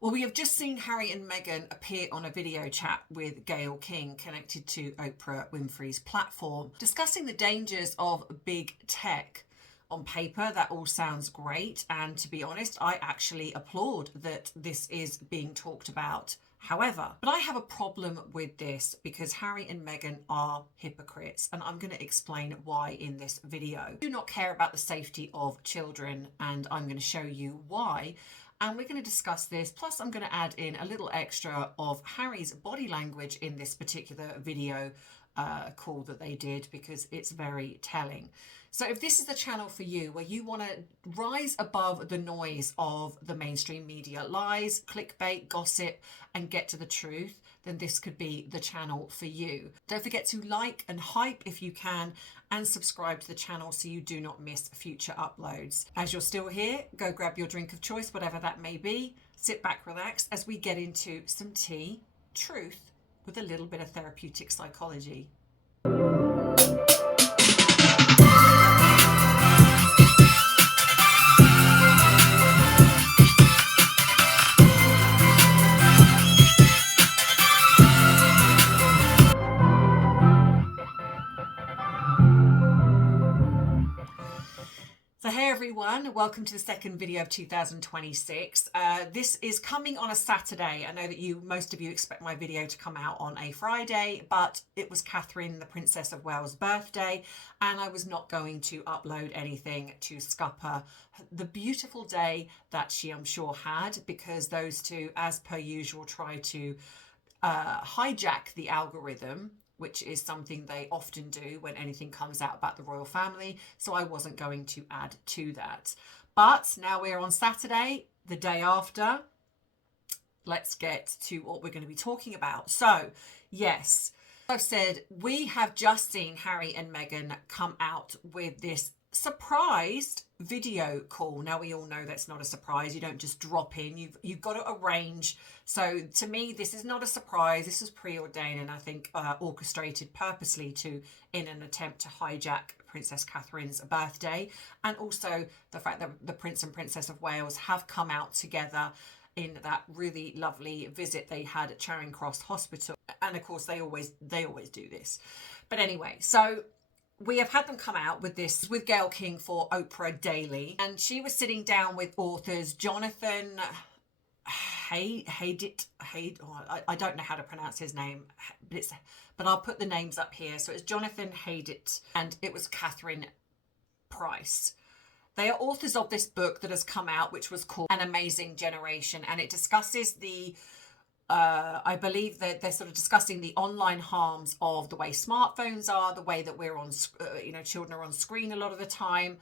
Well, we have just seen Harry and Meghan appear on a video chat with Gayle King connected to Oprah Winfrey's platform, discussing the dangers of big tech. On paper, that all sounds great. And to be honest, I actually applaud that this is being talked about. However, but I have a problem with this because Harry and Meghan are hypocrites, and I'm going to explain why in this video. I do not care about the safety of children, and I'm going to show you why. And we're going to discuss this. Plus, I'm going to add in a little extra of Harry's body language in this particular video call that they did because it's very telling. So if this is the channel for you where you want to rise above the noise of the mainstream media, lies, clickbait, gossip, and get to the truth, then this could be the channel for you. Don't forget to like and hype if you can, and subscribe to the channel so you do not miss future uploads. As you're still here, go grab your drink of choice, whatever that may be. Sit back, relax, as we get into some tea, truth, with a little bit of therapeutic psychology. So hey everyone, welcome to the second video of 2026. This is coming on a Saturday. I know that most of you expect my video to come out on a Friday, but it was Catherine, the Princess of Wales' birthday, and I was not going to upload anything to Cuppa the beautiful day that she, I'm sure, had, because those two, as per usual, try to hijack the algorithm, which is something they often do when anything comes out about the royal family. So I wasn't going to add to that. But now we're on Saturday, the day after. Let's get to what we're going to be talking about. So, yes, I've said we have just seen Harry and Meghan come out with this surprised video call. Now we all know that's not a surprise. You don't just drop in. You've got to arrange. So to me, this is not a surprise. This is preordained, and I think orchestrated purposely in an attempt to hijack Princess Catherine's birthday, and also the fact that the Prince and Princess of Wales have come out together in that really lovely visit they had at Charing Cross Hospital. And of course, they always do this. But anyway, so we have had them come out with this with Gayle King for Oprah Daily, and she was sitting down with authors Jonathan I don't know how to pronounce his name, but I'll put the names up here. So it's Jonathan Haidt, and it was Catherine Price. They are authors of this book that has come out, which was called An Amazing Generation, and it discusses the I believe that they're sort of discussing the online harms of the way smartphones are, the way that we're on, children are on screen a lot of the time.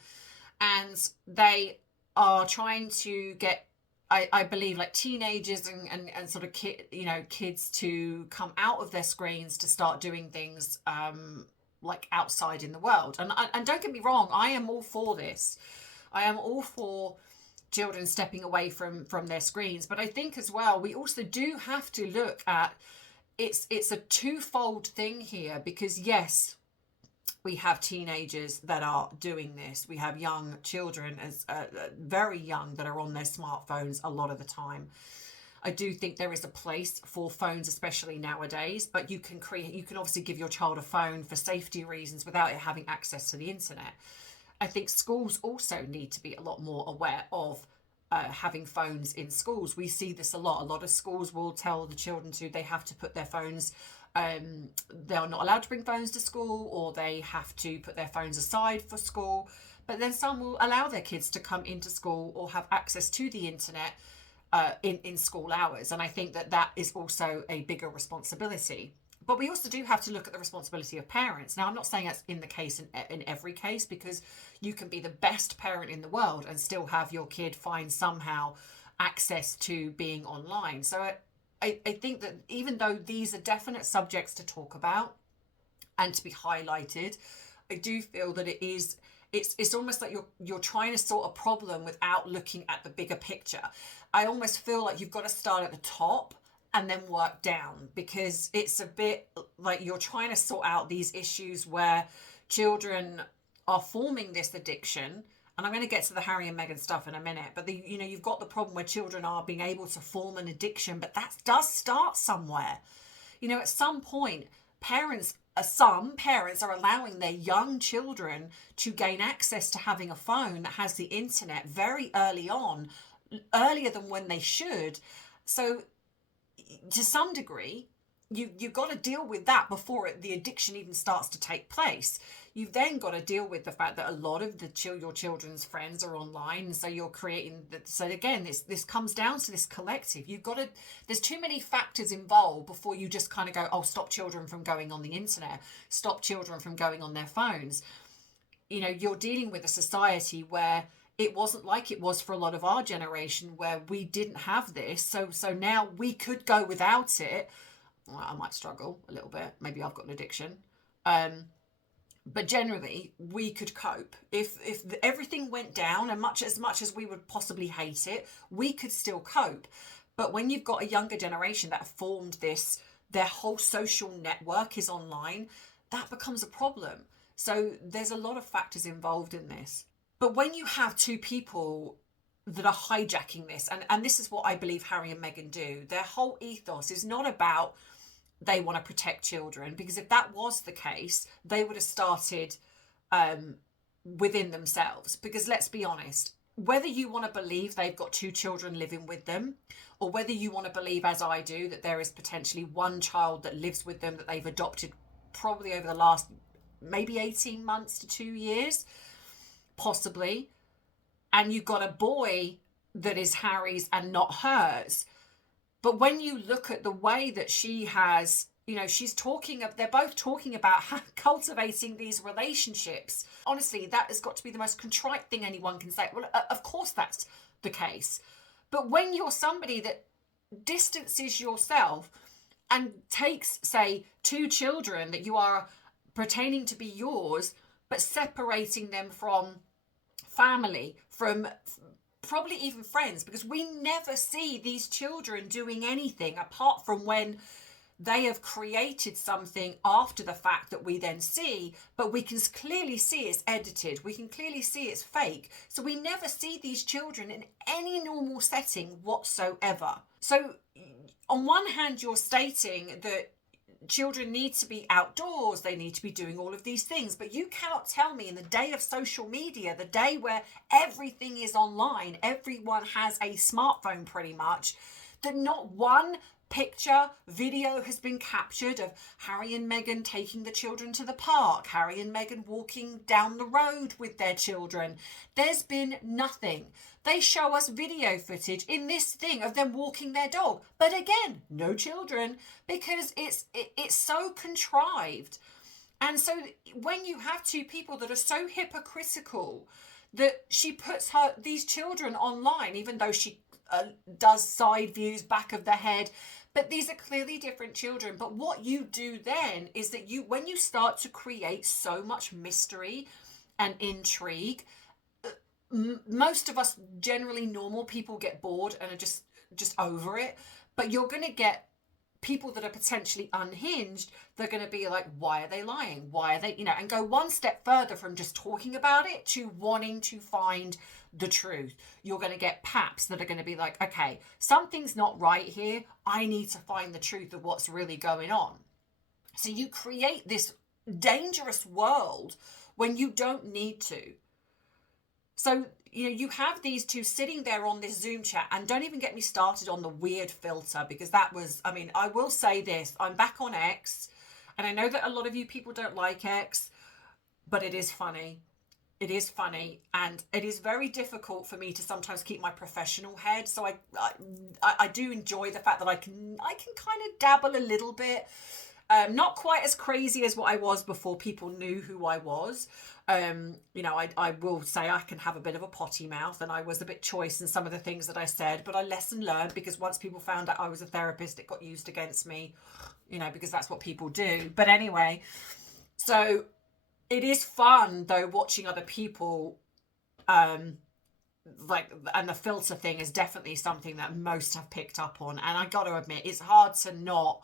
And they are trying to get, I believe, like teenagers and sort of kids to come out of their screens to start doing things like outside in the world. And don't get me wrong, I am all for this. I am all for children stepping away from their screens, but I think as well we also do have to look at it's a twofold thing here, because yes, we have teenagers that are doing this. We have young children, as very young, that are on their smartphones a lot of the time. I do think there is a place for phones, especially nowadays, but you can obviously give your child a phone for safety reasons without it having access to the internet. I think schools also need to be a lot more aware of having phones in schools. We see this a lot. A lot of schools will tell the children they have to put their phones, they're not allowed to bring phones to school, or they have to put their phones aside for school. But then some will allow their kids to come into school or have access to the internet in school hours. And I think that is also a bigger responsibility. But we also do have to look at the responsibility of parents. Now, I'm not saying that's in the case in every case, because you can be the best parent in the world and still have your kid find somehow access to being online. So I think that even though these are definite subjects to talk about and to be highlighted, I do feel that it's almost like you're trying to sort a problem without looking at the bigger picture. I almost feel like you've got to start at the top and then work down, because it's a bit like you're trying to sort out these issues where children are forming this addiction And I'm going to get to the Harry and Meghan stuff in a minute, but you've got the problem where children are being able to form an addiction, but that does start somewhere. At some point, some parents are allowing their young children to gain access to having a phone that has the internet very early on, earlier than when they should. So to some degree, you've got to deal with that before the addiction even starts to take place. You've then got to deal with the fact that a lot of your children's friends are online, so you're creating so again, this comes down to this collective. There's too many factors involved before you just kind of go, oh, stop children from going on the internet, stop children from going on their phones. You're dealing with a society where it wasn't like it was for a lot of our generation, where we didn't have this. So now we could go without it. Well, I might struggle a little bit. Maybe I've got an addiction. But generally, we could cope. If everything went down, and as much as we would possibly hate it, we could still cope. But when you've got a younger generation that have formed their whole social network is online, that becomes a problem. So there's a lot of factors involved in this. But when you have two people that are hijacking this, and this is what I believe Harry and Meghan do, their whole ethos is not about they want to protect children, because if that was the case, they would have started within themselves. Because let's be honest, whether you want to believe they've got two children living with them, or whether you want to believe, as I do, that there is potentially one child that lives with them that they've adopted probably over the last maybe 18 months to 2 years, possibly, and you've got a boy that is Harry's and not hers. But when you look at the way that she has, they're both talking about cultivating these relationships. Honestly, that has got to be the most contrite thing anyone can say. Well, of course that's the case. But when you're somebody that distances yourself and takes, say, two children that you are pertaining to be yours, but separating them from family, from probably even friends, because we never see these children doing anything apart from when they have created something after the fact that we then see, but we can clearly see it's edited. We can clearly see it's fake. So we never see these children in any normal setting whatsoever. So on one hand, you're stating that children need to be outdoors, they need to be doing all of these things, but you cannot tell me in the day of social media, the day where everything is online, everyone has a smartphone pretty much, that not one picture, video has been captured of Harry and Meghan taking the children to the park, Harry and Meghan walking down the road with their children. There's been nothing. They show us video footage in this thing of them walking their dog, but again, no children, because it's so contrived. And so when you have two people that are so hypocritical that she puts these children online, even though she does side views, back of the head, but these are clearly different children. But what you do then is that when you start to create so much mystery and intrigue, most of us, generally normal people, get bored and are just over it. But you're going to get people that are potentially unhinged. They're going to be like, why are they lying? Why are they, and go one step further from just talking about it to wanting to find the truth. You're going to get paps that are going to be like, okay, something's not right here. I need to find the truth of what's really going on. So you create this dangerous world when you don't need to. So, you have these two sitting there on this Zoom chat, and don't even get me started on the weird filter, because that was, I will say this, I'm back on X, and I know that a lot of you people don't like X, but it is funny. It is funny, and it is very difficult for me to sometimes keep my professional head. So I do enjoy the fact that I can kind of dabble a little bit. Not quite as crazy as what I was before people knew who I was. I will say I can have a bit of a potty mouth, and I was a bit choice in some of the things that I said, but I lesson learned, because once people found out I was a therapist, it got used against me, because that's what people do. But anyway, so it is fun though, watching other people, and the filter thing is definitely something that most have picked up on. And I got to admit, it's hard to not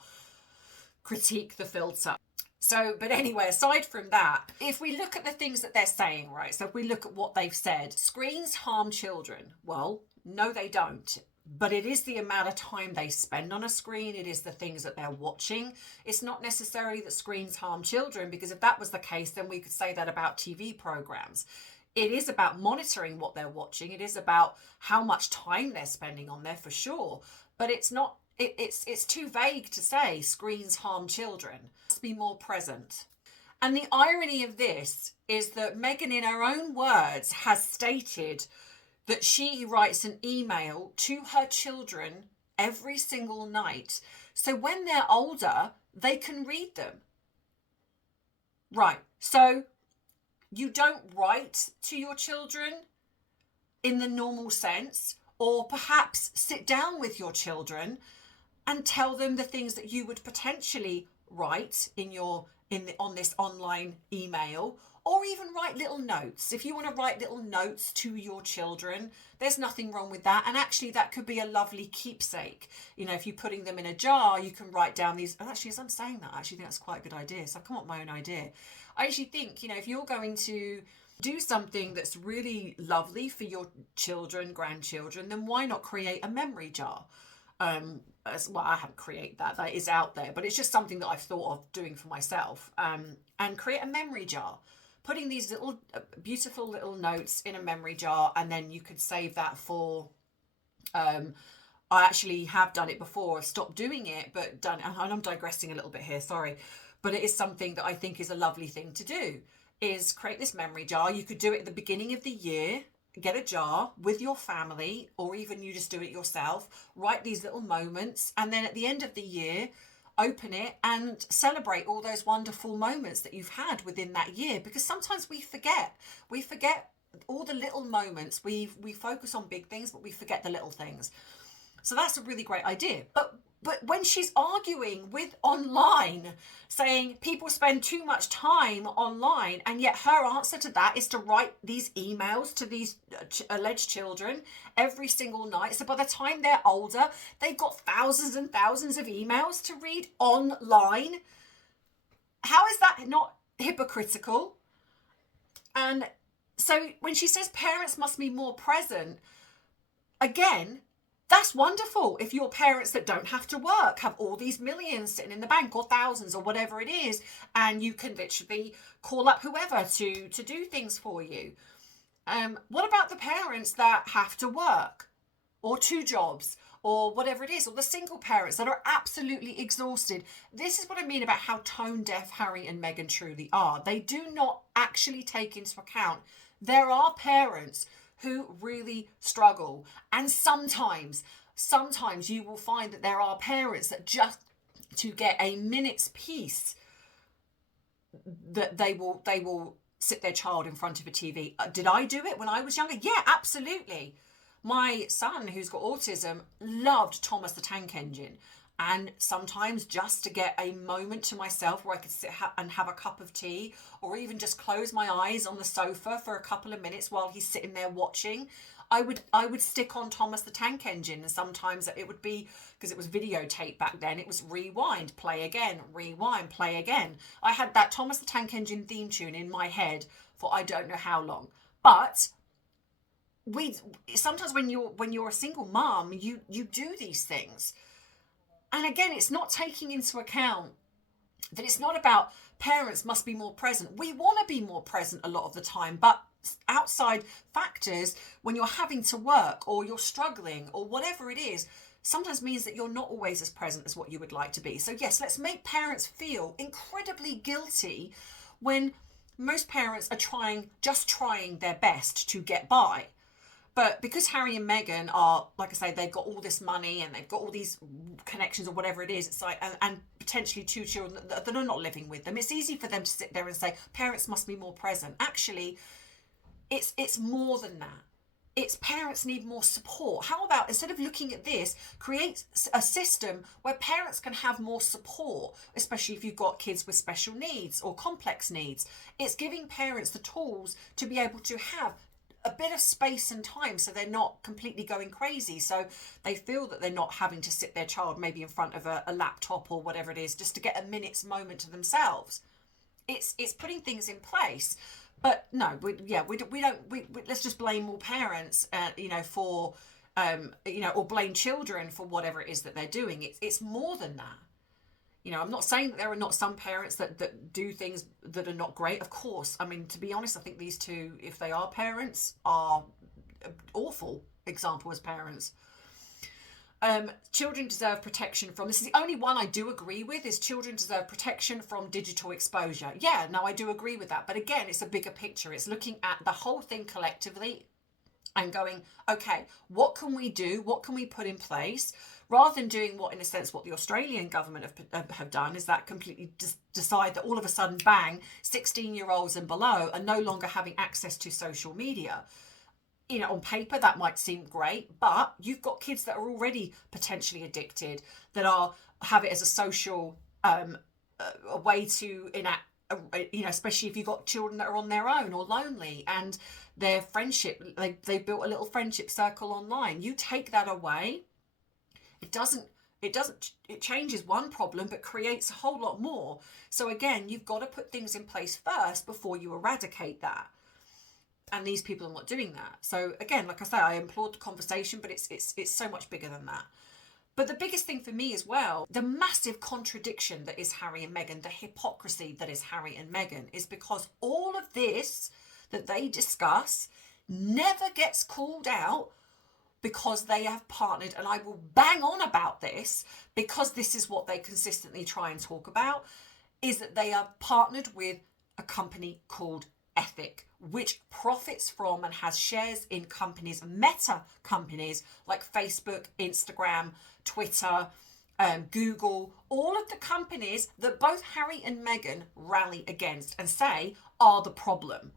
critique the filter. So, but anyway, aside from that, if we look at the things that they're saying, right? So if we look at what they've said, screens harm children. Well, no, they don't. But it is the amount of time they spend on a screen. It is the things that they're watching. It's not necessarily that screens harm children, because if that was the case, then we could say that about TV programs. It is about monitoring what they're watching. It is about how much time they're spending on there, for sure. But it's not, it's too vague to say screens harm children. Must be more present. And the irony of this is that Meghan, in her own words, has stated that she writes an email to her children every single night. So when they're older, they can read them. Right. So you don't write to your children in the normal sense, or perhaps sit down with your children and tell them the things that you would potentially write on this online email, or even write little notes. If you want to write little notes to your children, there's nothing wrong with that. And actually, that could be a lovely keepsake. You know, if you're putting them in a jar, you can write down these. And actually, as I'm saying that, I actually think that's quite a good idea. So I've come up with my own idea. I actually think, you know, if you're going to do something that's really lovely for your children, grandchildren, then why not create a memory jar? Well, I haven't created that. That is out there, but it's just something that I've thought of doing for myself. And create a memory jar. Putting these little beautiful little notes in a memory jar, and then you could save that for, I actually have done it before. I've stopped doing it, but done, and I'm digressing a little bit here, sorry. But it is something that I think is a lovely thing to do, is create this memory jar. You could do it at the beginning of the year, get a jar with your family, or even you just do it yourself, write these little moments, and then at the end of the year, open it and celebrate all those wonderful moments that you've had within that year. Because sometimes we forget all the little moments. We focus on big things, but we forget the little things. So that's a really great idea. But when she's arguing with online, saying people spend too much time online, and yet her answer to that is to write these emails to these alleged children every single night. So by the time they're older, they've got thousands and thousands of emails to read online. How is that not hypocritical? And so when she says parents must be more present, again, that's wonderful. If you're parents that don't have to work, have all these millions sitting in the bank, or thousands, or whatever it is, and you can literally call up whoever to do things for you. What about the parents that have to work, or two jobs, or whatever it is, or the single parents that are absolutely exhausted? This is what I mean about how tone deaf Harry and Meghan truly are. They do not actually take into account there are parents who really struggle. And sometimes you will find that there are parents that just to get a minute's peace, that they will sit their child in front of a TV. Did I do it when I was younger? Yeah, absolutely. My son, who's got autism, loved Thomas the Tank Engine. And sometimes just to get a moment to myself where I could sit and have a cup of tea, or even just close my eyes on the sofa for a couple of minutes while he's sitting there watching, I would stick on Thomas the Tank Engine. And sometimes it would be, because it was videotape back then, it was rewind, play again, rewind, play again. I had that Thomas the Tank Engine theme tune in my head for I don't know how long. But sometimes when you're a single mom, you do these things. And again, it's not taking into account that it's not about parents must be more present. We want to be more present a lot of the time, but outside factors, when you're having to work or you're struggling or whatever it is, sometimes means that you're not always as present as what you would like to be. So yes, let's make parents feel incredibly guilty when most parents are just trying their best to get by. But because Harry and Meghan are, like I say, they've got all this money and they've got all these connections or whatever it is, it's like, and potentially two children that are not living with them, it's easy for them to sit there and say, parents must be more present. Actually, it's more than that. It's parents need more support. How about, instead of looking at this, create a system where parents can have more support, especially if you've got kids with special needs or complex needs. It's giving parents the tools to be able to have a bit of space and time, so they're not completely going crazy, so they feel that they're not having to sit their child maybe in front of a laptop or whatever it is, just to get a minute's moment to themselves. it's putting things in place. But no, let's just blame all parents, for, or blame children for whatever it is that they're doing. It's more than that. I'm not saying that there are not some parents that do things that are not great. Of course. I mean, to be honest, I think these two, if they are parents, are awful example as parents. Children deserve protection from, this is the only one I do agree with, is children deserve protection from digital exposure. Yeah, no, I do agree with that. But again, it's a bigger picture. It's looking at the whole thing collectively and going, okay, what can we do? What can we put in place? Rather than doing what, in a sense, what the Australian government have done, is that completely decide that all of a sudden, bang, 16-year-olds and below are no longer having access to social media. On paper, that might seem great, but you've got kids that are already potentially addicted, that have it as a social a way to enact, especially if you've got children that are on their own or lonely, and their friendship, they built a little friendship circle online. You take that away, it changes one problem, but creates a whole lot more. So again, you've got to put things in place first before you eradicate that. And these people are not doing that. So again, like I say, I applaud the conversation, but it's so much bigger than that. But the biggest thing for me as well, the massive contradiction that is Harry and Meghan, the hypocrisy that is Harry and Meghan, is because all of this that they discuss never gets called out, because they have partnered, and I will bang on about this because this is what they consistently try and talk about, is that they are partnered with a company called Ethic, which profits from and has shares in companies, meta companies like Facebook, Instagram, Twitter, Google, all of the companies that both Harry and Meghan rally against and say are the problem.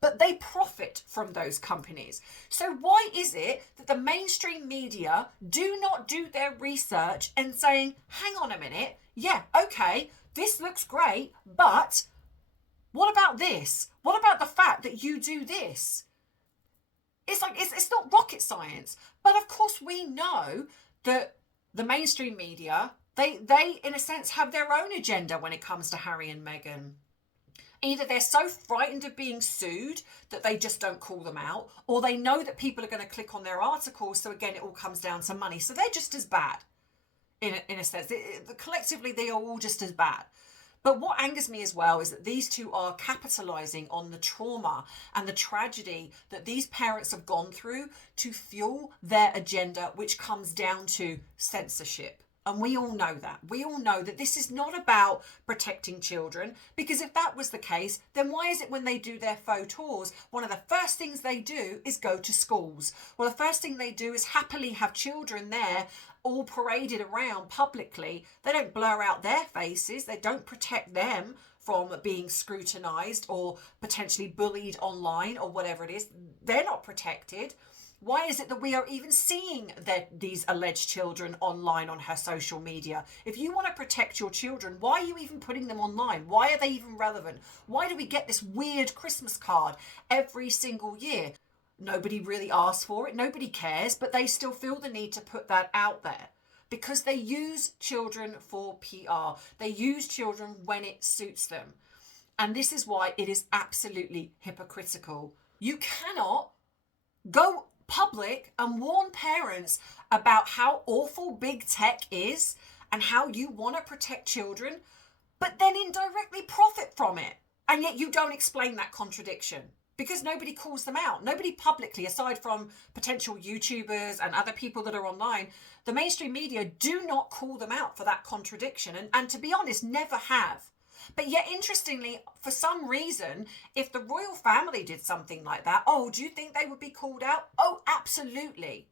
But they profit from those companies. So why is it that the mainstream media do not do their research and saying, hang on a minute, yeah, okay, this looks great, but what about this? What about the fact that you do this? It's like, it's not rocket science. But of course we know that the mainstream media, they in a sense have their own agenda when it comes to Harry and Meghan. Either they're so frightened of being sued that they just don't call them out, or they know that people are going to click on their articles. So again, it all comes down to money. So they're just as bad in a sense. Collectively, they are all just as bad. But what angers me as well is that these two are capitalizing on the trauma and the tragedy that these parents have gone through to fuel their agenda, which comes down to censorship. And we all know that. We all know that this is not about protecting children, because if that was the case, then why is it when they do their faux tours, one of the first things they do is go to schools? Well, the first thing they do is happily have children there all paraded around publicly. They don't blur out their faces. They don't protect them from being scrutinized or potentially bullied online or whatever it is. They're not protected. Why is it that we are even seeing these alleged children online on her social media? If you want to protect your children, why are you even putting them online? Why are they even relevant? Why do we get this weird Christmas card every single year? Nobody really asks for it. Nobody cares, but they still feel the need to put that out there because they use children for PR. They use children when it suits them. And this is why it is absolutely hypocritical. You cannot go public and warn parents about how awful big tech is and how you want to protect children, but then indirectly profit from it. And yet you don't explain that contradiction because nobody calls them out. Nobody publicly, aside from potential YouTubers and other people that are online, the mainstream media do not call them out for that contradiction. And to be honest, never have. But yet, interestingly, for some reason, if the royal family did something like that, oh, do you think they would be called out? Oh, absolutely.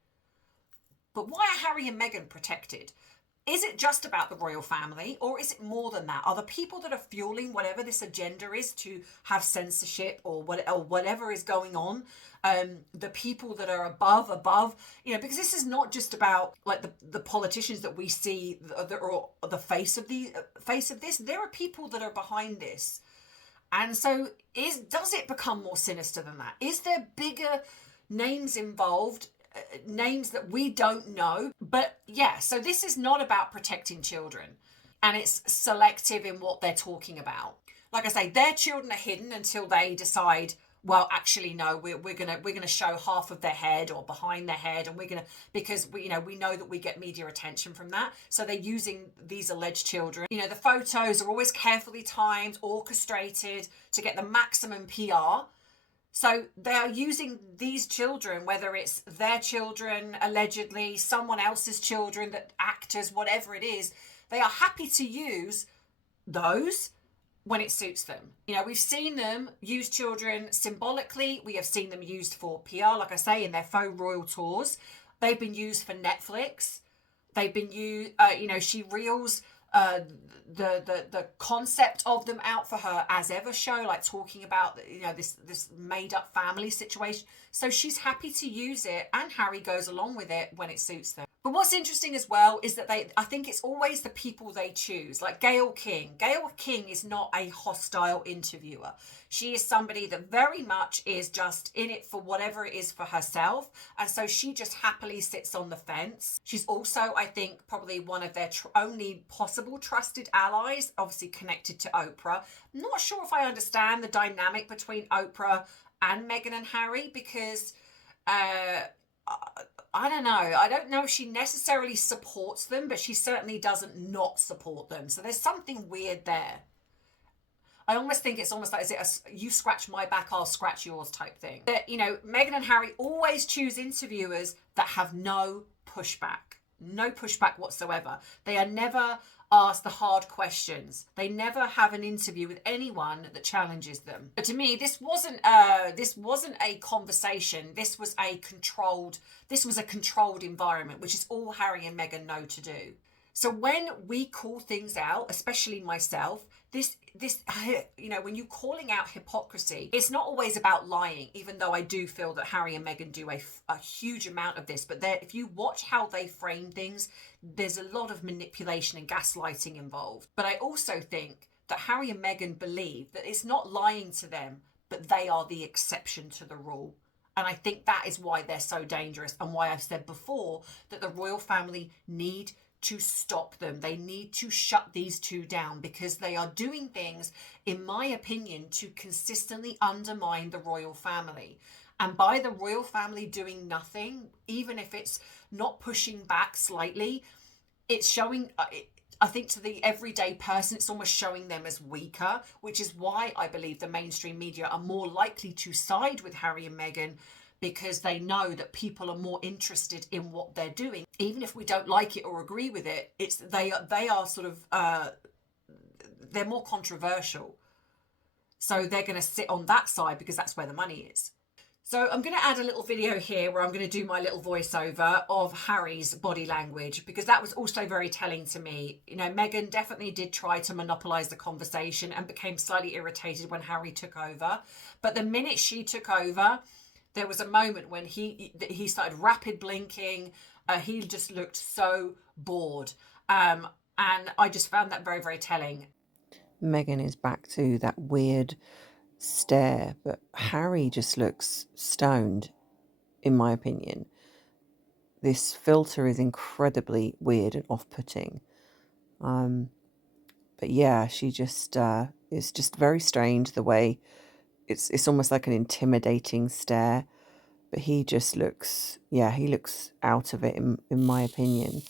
But why are Harry and Meghan protected? Is it just about the royal family, or is it more than that? Are the people that are fueling whatever this agenda is to have censorship or whatever is going on, the people that are above, because this is not just about like the politicians that we see that are the face of this. There are people that are behind this. And so does it become more sinister than that? Is there bigger names involved? Names that we don't know. But yeah, so this is not about protecting children, and it's selective in what they're talking about. like I say, their children are hidden until they decide, well, actually, no, we're gonna show half of their head or behind their head, and we're gonna, because we know that we get media attention from that. So they're using these alleged children. The photos are always carefully timed, orchestrated to get the maximum PR. So they are using these children, whether it's their children, allegedly, someone else's children, that actors, whatever it is, they are happy to use those when it suits them. We've seen them use children symbolically. We have seen them used for PR, like I say, in their faux royal tours. They've been used for Netflix. They've been used, she reels the concept of them out for her As Ever show, like talking about this made up family situation. So she's happy to use it, and Harry goes along with it when it suits them. But what's interesting as well is that I think it's always the people they choose, like Gayle King. Gayle King is not a hostile interviewer. She is somebody that very much is just in it for whatever it is for herself. And so she just happily sits on the fence. She's also, I think, probably one of their only possible trusted allies, obviously connected to Oprah. I'm not sure if I understand the dynamic between Oprah and Meghan and Harry, because I don't know. I don't know if she necessarily supports them, but she certainly doesn't not support them. So there's something weird there. I almost think it's almost like, is it a you scratch my back, I'll scratch yours type thing. That, Meghan and Harry always choose interviewers that have no pushback. No pushback whatsoever. They are never asked the hard questions. They never have an interview with anyone that challenges them. But to me, this wasn't a conversation. This was a controlled environment, which is all Harry and Meghan know to do. So when we call things out, especially myself, this when you're calling out hypocrisy, it's not always about lying, even though I do feel that Harry and Meghan do a huge amount of this. But if you watch how they frame things, there's a lot of manipulation and gaslighting involved. But I also think that Harry and Meghan believe that it's not lying to them, but they are the exception to the rule. And I think that is why they're so dangerous, and why I've said before that the royal family need to stop them. They need to shut these two down, because they are doing things, in my opinion, to consistently undermine the royal family. And by the royal family doing nothing, even if it's not pushing back slightly, it's showing, I think, to the everyday person, it's almost showing them as weaker, which is why I believe the mainstream media are more likely to side with Harry and Meghan, because they know that people are more interested in what they're doing. Even if we don't like it or agree with it, they are sort of, they're more controversial. So they're going to sit on that side because that's where the money is. So I'm going to add a little video here where I'm going to do my little voiceover of Harry's body language, because that was also very telling to me. Meghan definitely did try to monopolise the conversation and became slightly irritated when Harry took over. But the minute she took over, there was a moment when he started rapid blinking. He just looked so bored. And I just found that very, very telling. Meghan is back to that weird stare, but Harry just looks stoned, in my opinion. This filter is incredibly weird and off-putting. But yeah, she just is just very strange, the way it's almost like an intimidating stare. But he just looks, he looks out of it, in my opinion.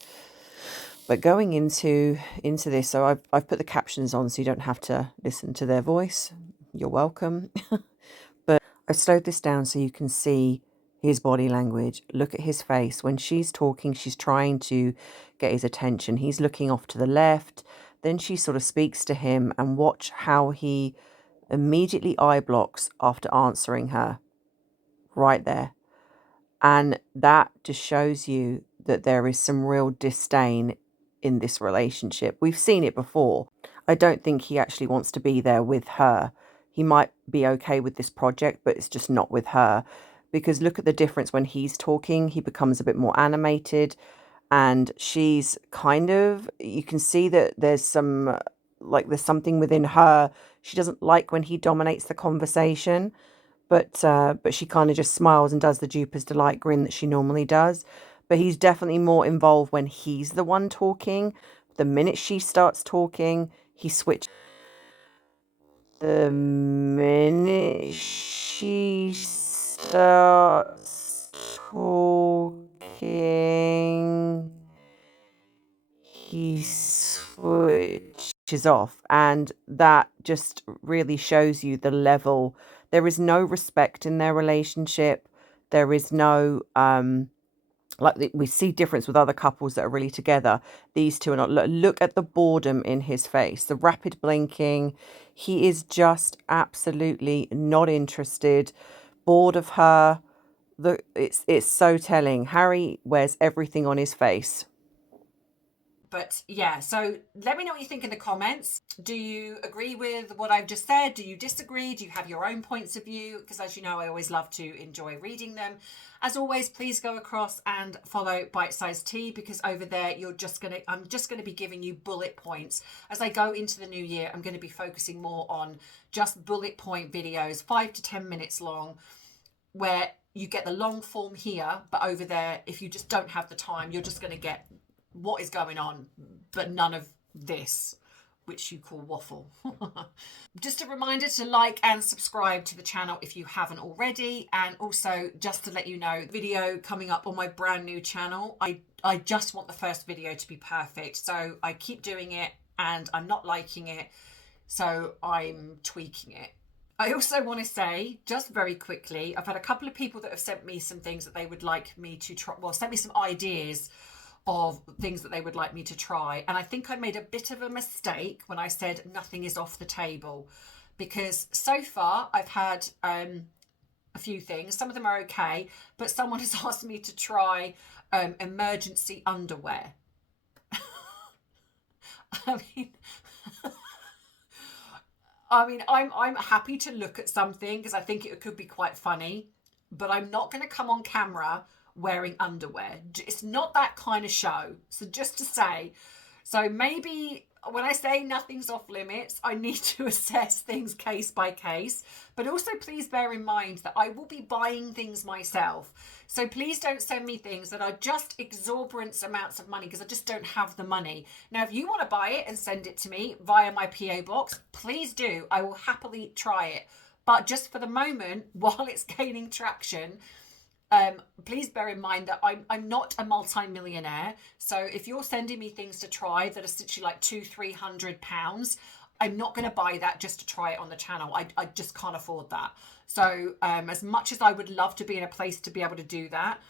But going into this, so I've put the captions on so you don't have to listen to their voice. You're welcome. But I slowed this down so you can see his body language. Look at his face. When she's talking, she's trying to get his attention. He's looking off to the left. Then she sort of speaks to him, and watch how he immediately eye blocks after answering her. Right there. And that just shows you that there is some real disdain in this relationship. We've seen it before. I don't think he actually wants to be there with her. He might be okay with this project, but it's just not with her. Because look at the difference when he's talking. He becomes a bit more animated, and she's kind of, you can see that there's something within her. She doesn't like when he dominates the conversation. But she kind of just smiles and does the duper's delight grin that she normally does. But he's definitely more involved when he's the one talking. The minute she starts talking, he switches. the minute she starts talking, he switches off, and that just really shows you the level. There is no respect in their relationship. There is no we see difference with other couples that are really together. These two are not. Look at the boredom in his face, the rapid blinking. He is just absolutely not interested, bored of her. It's so telling. Harry wears everything on his face. But yeah, so let me know what you think in the comments. Do you agree with what I've just said? Do you disagree? Do you have your own points of view? Because as you know, I always love to enjoy reading them. As always, please go across and follow Bite-Sized Tea, because over there I'm just gonna be giving you bullet points. As I go into the new year, I'm going to be focusing more on just bullet point videos, 5 to 10 minutes long, where you get the long form here, but over there, if you just don't have the time, you're just going to get what is going on, but none of this, which you call waffle. Just a reminder to like and subscribe to the channel if you haven't already, and also just to let you know, video coming up on my brand new channel. I just want the first video to be perfect, so I keep doing it and I'm not liking it, so I'm tweaking it. I also want to say, just very quickly, I've had a couple of people that have sent me some things that they would like me to try, well, sent me some ideas of things that they would like me to try. And I think I made a bit of a mistake when I said nothing is off the table, because so far I've had a few things. Some of them are okay, but someone has asked me to try emergency underwear. I mean, I'm happy to look at something because I think it could be quite funny, but I'm not going to come on camera wearing underwear. It's not that kind of show. So just to say, so maybe when I say nothing's off limits, I need to assess things case by case, but also please bear in mind that I will be buying things myself. So please don't send me things that are just exorbitant amounts of money, because I just don't have the money. Now, if you want to buy it and send it to me via my PO box, please do. I will happily try it. But just for the moment, while it's gaining traction, please bear in mind that I'm not a multi-millionaire. So if you're sending me things to try that are essentially like £200-300, I'm not going to buy that just to try it on the channel. I just can't afford that. So as much as I would love to be in a place to be able to do that,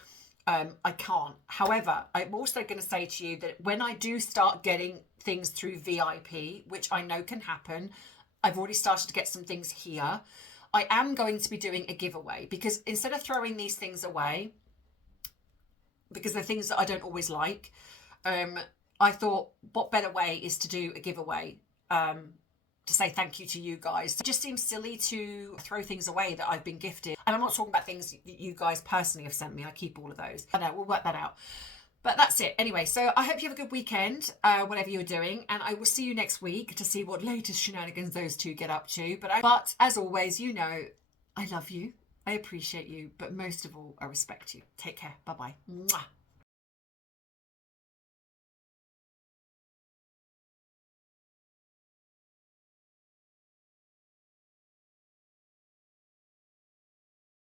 I can't. However, I'm also going to say to you that when I do start getting things through VIP, which I know can happen, I've already started to get some things here. I am going to be doing a giveaway, because instead of throwing these things away, because they're things that I don't always like, I thought what better way is to do a giveaway to say thank you to you guys. It just seems silly to throw things away that I've been gifted. And I'm not talking about things that you guys personally have sent me. I keep all of those. I know, we'll work that out. But that's it. Anyway, so I hope you have a good weekend, whatever you're doing. And I will see you next week to see what latest shenanigans those two get up to. But as always, you know, I love you. I appreciate you. But most of all, I respect you. Take care. Bye-bye. Mwah.